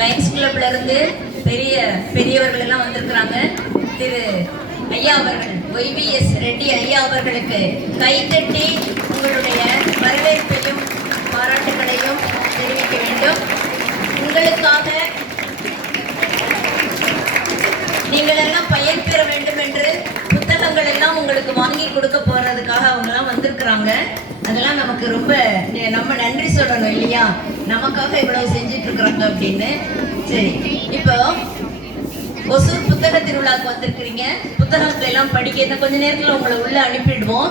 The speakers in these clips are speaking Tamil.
லயன்ஸ் கிளப்ல இருந்து பெரியவர்கள் எல்லாம் வந்திருக்கிறாங்க. திரு ஐயா அவர்கள், ஒய்விஎஸ் ரெட்டி ஐயா அவர்களுக்கு கைத்தட்டி உங்களுடைய வரவேற்பையும் பாராட்டுகளையும் தெரிவிக்க வேண்டும். உங்களுக்காக நீங்கள் எல்லாம் பயன் பெற வேண்டும் என்று புத்தகங்கள் எல்லாம் உங்களுக்கு வாங்கி கொடுக்க போறதுக்காக அவங்க எல்லாம் வந்திருக்கிறாங்க. அதெல்லாம் நமக்கு ரொம்ப நம்ம நன்றி சொல்லணும் இல்லையா, நமக்காக இவ்வளவு செஞ்சுட்டு இருக்கிறாங்க அப்படின்னு. சரி, இப்போ ஒசூர் புத்தக திருவிழாவுக்கு வந்திருக்கிறீங்க. புத்தகங்களை எல்லாம் படிக்க கொஞ்ச நேரத்தில் உங்களை உள்ள அனுப்பிடுவோம்.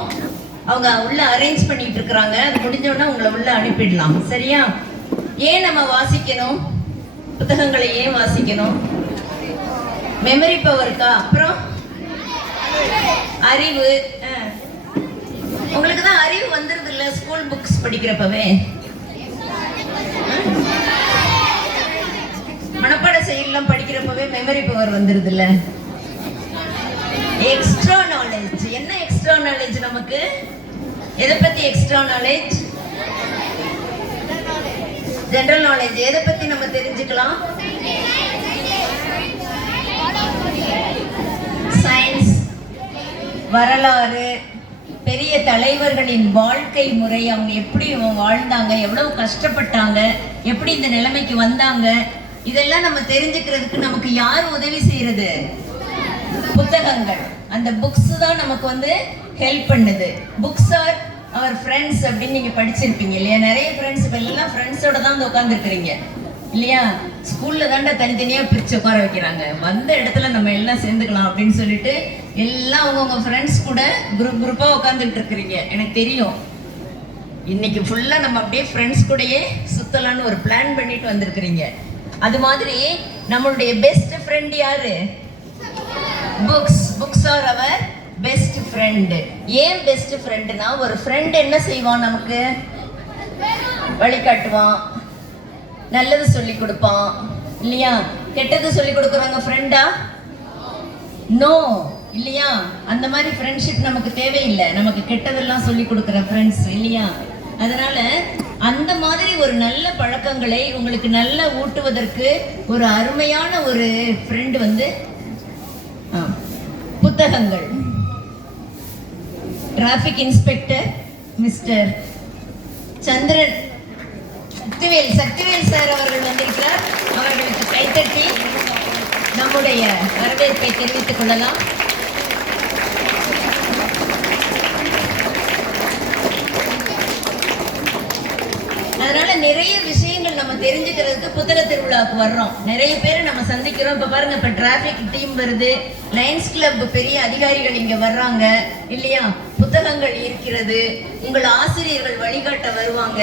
அவங்க உள்ள அரேஞ்ச் பண்ணிட்டு இருக்கிறாங்க. அது முடிஞ்சோடனே உங்களை உள்ள அனுப்பிடலாம். சரியா? ஏன் நம்ம வாசிக்கணும்? புத்தகங்களை ஏன் வாசிக்கணும்? மெமரி பவருக்கா? அப்புறம் அறிவு. உங்களுக்கு தான் அறிவு வந்துருது இல்ல ஸ்கூல் புக்ஸ் படிக்கிறப்பவே. மனப்பாட செயலாம் படிக்கிறப்பவே மெமரி பவர் வந்துருது இல்ல. Extra knowledge. என்ன எக்ஸ்ட்ரா நாலேஜ் நமக்கு? எதை பத்தி எக்ஸ்ட்ரா நாலேஜ்? General knowledge. எதை பத்தி நம்ம தெரிஞ்சுக்கலாம்? சயின்ஸ், வரலாறு, பெரிய தலைவர்களின் வாழ்க்கை முறை, அவங்க எப்படி வாழ்ந்தாங்க, எவ்வளவு கஷ்டப்பட்டாங்க, எப்படி இந்த நிலைமைக்கு வந்தாங்க, இதெல்லாம் நம்ம தெரிஞ்சுக்கிறதுக்கு நமக்கு யார் உதவி செய்யறது? புத்தகங்கள். அந்த புக்ஸ் தான் நமக்கு வந்து ஹெல்ப் பண்ணுது. புக்ஸ் ஆர் அவர் ஃப்ரெண்ட்ஸ் அப்படின்னு நீங்க படிச்சிருப்பீங்க இல்லையா? நிறைய ஃப்ரெண்ட்ஸ், இப்போ எல்லாம் ஃப்ரெண்ட்ஸோட தான் வந்து உட்காந்துருக்கிறீங்க இல்லையா? ஸ்கூல்ல தாண்டா தனித்தனியா பிரிச்சு உட்கார வைக்கிறாங்க. வந்த இடத்துல நம்ம எல்லாம் சேர்ந்துக்கலாம் அப்படின்னு சொல்லிட்டு எல்லாம் அவங்கவுங்க ஃப்ரெண்ட்ஸ் கூட குரூப்பா உட்காந்துட்டு இருக்கிறீங்க. எனக்கு தெரியும் இன்னைக்கு ஃபுல்லா நம்ம அப்படியே ஃப்ரெண்ட்ஸ் கூடயே சுத்தலான்னு ஒரு பிளான் பண்ணிட்டு வந்திருக்கிறீங்க. அது மாதிரி நம்மளுடைய பெஸ்ட் ஃப்ரெண்ட் யாரு? புக்ஸ். புக்ஸ் ஆர் அவர் பெஸ்ட் ஃப்ரெண்ட். ஏன் பெஸ்ட் ஃப்ரெண்ட்னா, ஒரு ஃப்ரெண்ட் என்ன செய்வான்? நமக்கு வழிகாட்டுவான், நல்லது சொல்லி கொடுப்பான் இல்லையா? கெட்டது சொல்லி கொடுக்குறவங்க ஃப்ரெண்டா? நோ இல்லையா? அந்த மாதிரி ஃப்ரெண்ட்ஷிப் நமக்கு தேவையில்லை. நமக்கு கெட்டதெல்லாம் சொல்லி கொடுக்குற ஃப்ரெண்ட்ஸ் இல்லையா? அதனால அந்த மாதிரி ஒரு நல்ல பழக்கங்களை உங்களுக்கு நல்ல ஊட்டுவதற்கு ஒரு அருமையான ஒரு ஃப்ரெண்ட் வந்து புத்தகங்கள். டிராபிக் இன்ஸ்பெக்டர் மிஸ்டர் சந்திரன் சக்திவேல் சார் அவர்கள் வந்திருக்கிறார். அவர்களுக்கு கைத்தட்டி நம்முடைய வரவேற்பை தெரிவித்துக் கொள்ளலாம். அதனால நிறைய விஷயங்கள் நம்ம தெரிஞ்சுக்கிறதுக்கு புத்தக திருவிழாவுக்கு வர்றோம். நிறைய பேர் நம்ம சந்திக்கிறோம். இப்ப பாருங்க, இப்ப டிராபிக் டீம் வருது, லயன்ஸ் கிளப் பெரிய அதிகாரிகள் இங்க வர்றாங்க இல்லையா? புத்தகங்கள் இருக்கிறது, உங்கள் ஆசிரியர்கள் வழிகாட்ட வருவாங்க.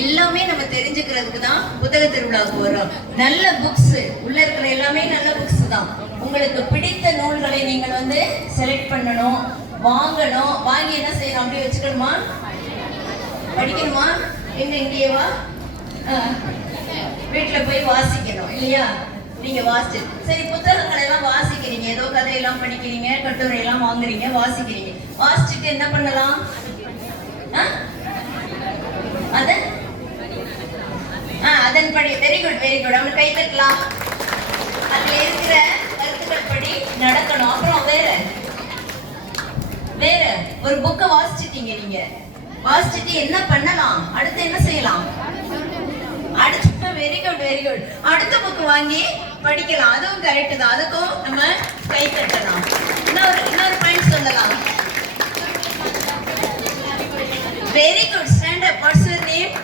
எல்லாமே நம்ம தெரிஞ்சுக்கிறதுக்கு தான் புத்தக திருவிழாவுக்கு வர்றோம். நல்ல புக்ஸ் உள்ள இருக்கிற எல்லாமே நல்ல புக்ஸ் தான். உங்களுக்கு பிடித்த நூல்களை நீங்கள் வந்து செலக்ட் பண்ணணும், வாங்கணும். வாங்கி என்ன செய்யணும்? அப்படியே வச்சுக்கணுமா? படிக்கணுமா? எங்க இங்கேவா? வீட்டுல போய் வாசிக்கணும் இல்லையா? நீங்க வாசிச்சு சரி, புத்தகங்களை எல்லாம் வாசிக்கிறீங்க, ஏதோ கதையெல்லாம் படிக்கிறீங்க, கட்டுரை எல்லாம் வாங்குறீங்க, வாசிக்கிறீங்க. வாசிச்சுட்டு என்ன பண்ணலாம்? அதன்படி வெரி குட் வெரி குட். அவங்க கை தட்டலாம். அதுல இருக்கிற கருத்துக்கள் படி நடக்கணும். அப்புறம் வேற ஒரு புக்கை வாசிச்சுட்டீங்க. நீங்க வாசிச்சுட்டு என்ன பண்ணலாம்? அடுத்து என்ன செய்யலாம்? அடுத்து வெரி குட் வெரி குட். அடுத்த புக் வாங்கி படிக்கலாம். அதுவும் கரெக்ட் தான். அதுக்கும் நம்ம கை தட்டலாம். இன்னொரு பாயிண்ட் சொல்லலாம். Very good. Stand up. What's your name?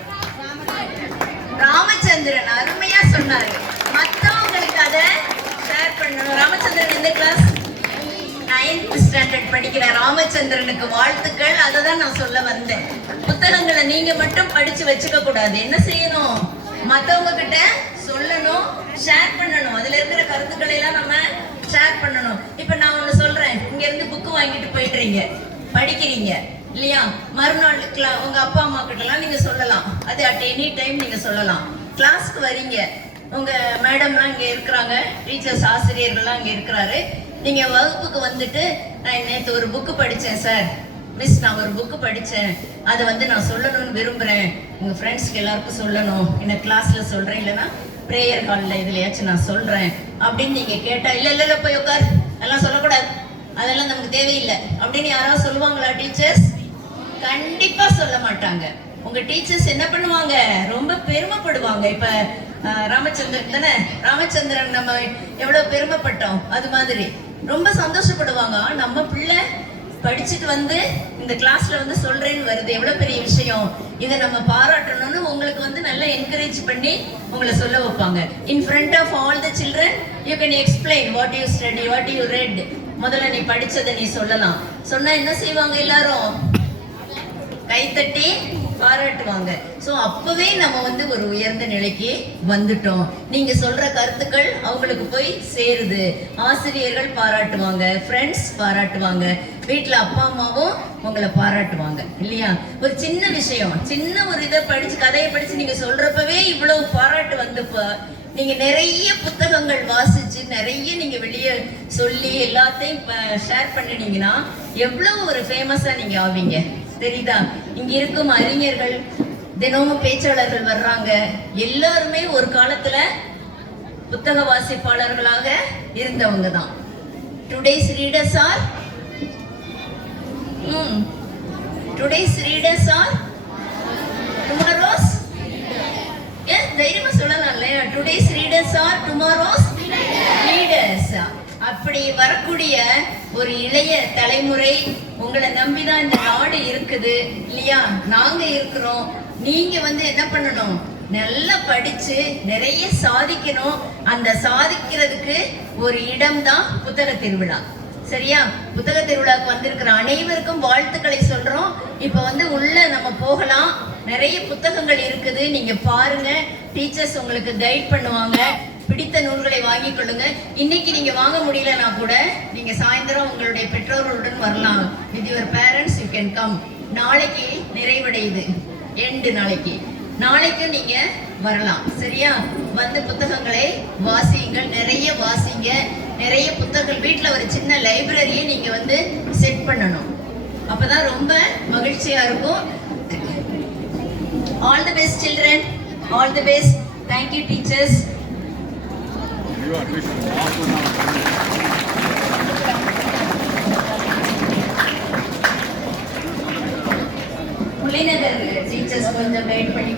Ramachandran. அருமையா சொன்னாரு. மத்தவங்களுக்கு அதை ஷேர் பண்ணணும். ராமச்சந்திரன் எந்த கிளாஸ்? 9th ஸ்டாண்டர்ட் படிக்கிற ராமச்சந்திரனுக்கு வாழ்த்துக்கள். அதை தான் நான் சொல்ல வந்தேன். புத்தகங்களை நீங்க மட்டும் படிச்சு வச்சுக்க கூடாது. என்ன செய்யணும்? மத்தவங்க கிட்ட சொல்லணும், ஷேர் பண்ணணும். அதுல இருக்கிற கருத்துக்களை எல்லாம் நம்ம ஷேர் பண்ணணும். இப்ப நான் ஒண்ணு சொல்றேன். இங்க இருந்து புக்கு வாங்கிட்டு போயிடுறீங்க, படிக்கிறீங்க இல்லையா? மறுநாள் உங்க அப்பா அம்மா கிட்ட எல்லாம் நீங்க சொல்லலாம். அது அட் எனி டைம் நீங்க சொல்லலாம். கிளாஸ்க்கு வரீங்க, உங்க மேடம்லாம் இங்க இருக்கிறாங்க, டீச்சர்ஸ் ஆசிரியர்கள்லாம் இங்க இருக்கிறாரு. நீங்க வகுப்புக்கு வந்துட்டு, நான் நேற்று ஒரு புக்கு படித்தேன் சார், மிஸ் நான் ஒரு புக்கு படித்தேன், அதை வந்து நான் சொல்லணும்னு விரும்புகிறேன், உங்கள் ஃப்ரெண்ட்ஸ்க்கு எல்லாருக்கும் சொல்லணும், என்ன கிளாஸில் சொல்கிறேன், இல்லைன்னா ப்ரேயர் ஹாலில் இதுலையாச்சும் நான் சொல்கிறேன் அப்படின்னு நீங்கள் கேட்டால் இல்லை போய் உட்கார், அதெல்லாம் சொல்லக்கூடாது, அதெல்லாம் நமக்கு தேவையில்லை அப்படின்னு யாராவது சொல்லுவாங்களா டீச்சர்ஸ்? கண்டிப்பாக சொல்ல மாட்டாங்க. உங்கள் டீச்சர்ஸ் என்ன பண்ணுவாங்க? ரொம்ப பெருமைப்படுவாங்க. இப்போ ராமச்சந்திரன் தானே, ராமச்சந்திரன் நம்ம எவ்வளோ பெருமைப்பட்டோம், அது மாதிரி ரொம்ப சந்தோஷப்படுவாங்க. நம்ம பிள்ளை படிச்சுட்டு வந்து இந்த கிளாஸ்ல வந்து சொல்றேன்னு வருது, எவ்வளவு பெரிய விஷயம், இதை நம்ம பாராட்டணும்னு உங்களுக்கு வந்து நல்லா என்கரேஜ் பண்ணி உங்களை சொல்ல வைப்பாங்க. In front of all the children you can explain what you study, what you read. முதல்ல நீ படிச்சதை நீ சொல்லலாம். சொன்னா என்ன செய்வாங்க? எல்லாரும் கைத்தட்டி பாராட்டுவாங்க. ஸோ அப்பவே நம்ம வந்து ஒரு உயர்ந்த நிலைக்கு வந்துட்டோம். நீங்க சொல்ற கருத்துக்கள் அவங்களுக்கு போய் சேருது. ஆசிரியர்கள் பாராட்டுவாங்க, ஃப்ரெண்ட்ஸ் பாராட்டுவாங்க, வீட்டில் அப்பா அம்மாவும் உங்களை பாராட்டுவாங்க இல்லையா? ஒரு சின்ன விஷயம், சின்ன ஒரு இதை படிச்சு, கதையை படிச்சு நீங்க சொல்றப்பவே இவ்வளவு பாராட்டு வந்துப்ப நீங்க நிறைய புத்தகங்கள் வாசிச்சு நிறைய நீங்க வெளியே சொல்லி எல்லாத்தையும் ஷேர் பண்ணினீங்கன்னா எவ்வளவு ஒரு ஃபேமஸா நீங்க ஆவீங்க தெரியுதா? இங்க இருக்கும் அறிஞர்கள், தினமும் பேச்சாளர்கள் வர்றாங்க, எல்லாருமே ஒரு காலத்துல புத்தக வாசிப்பாளர்களாக இருந்தவங்க தான். Today's readers R tomorrow's. தைரியமா சொல்லலாம் இல்லையா? Today's readers R tomorrow's leaders. அப்படி வரக்கூடிய ஒரு இளைய தலைமுறை உங்களை நம்பிதான் இந்த நாடு இருக்குது இல்லையா? நாங்க இருக்கிறோம். நீங்க வந்து என்ன பண்ணணும்? நல்லா படிச்சு நிறைய சாதிக்கணும். அந்த சாதிக்கிறதுக்கு ஒரு இடம் தான் புத்தக திருவிழா. சரியா? புத்தக திருவிழாவுக்கு வந்திருக்கிற அனைவருக்கும் வாழ்த்துக்களை சொல்றோம். இப்ப வந்து உள்ள நம்ம போகலாம். நிறைய புத்தகங்கள் இருக்குது, நீங்க பாருங்க. டீச்சர்ஸ் உங்களுக்கு கைட் பண்ணுவாங்க. பிடித்த நூல்களை வாங்கி கொள்ளுங்க. இன்னைக்கு நீங்க வாங்க முடியலன்னா கூட நீங்க சாயந்தரம் உங்களுடைய பெற்றோர்களுடன் வரலாம். With your parents you can come. நாளைக்கு நிறைவடையுது, எண்டு நாளைக்கு நீங்க வரலாம். சரியா? வந்து புத்தகங்களை வாசியுங்கள், நிறைய வாசிங்க. நிறைய புத்தகங்கள் வீட்டில் ஒரு சின்ன லைப்ரரியை நீங்க வந்து செட் பண்ணணும். அப்பதான் ரொம்ப மகிழ்ச்சியா இருக்கும். All the best children, all the best. Thank you teachers. Mullainagar teachers கொஞ்சம் கைட் பண்ணி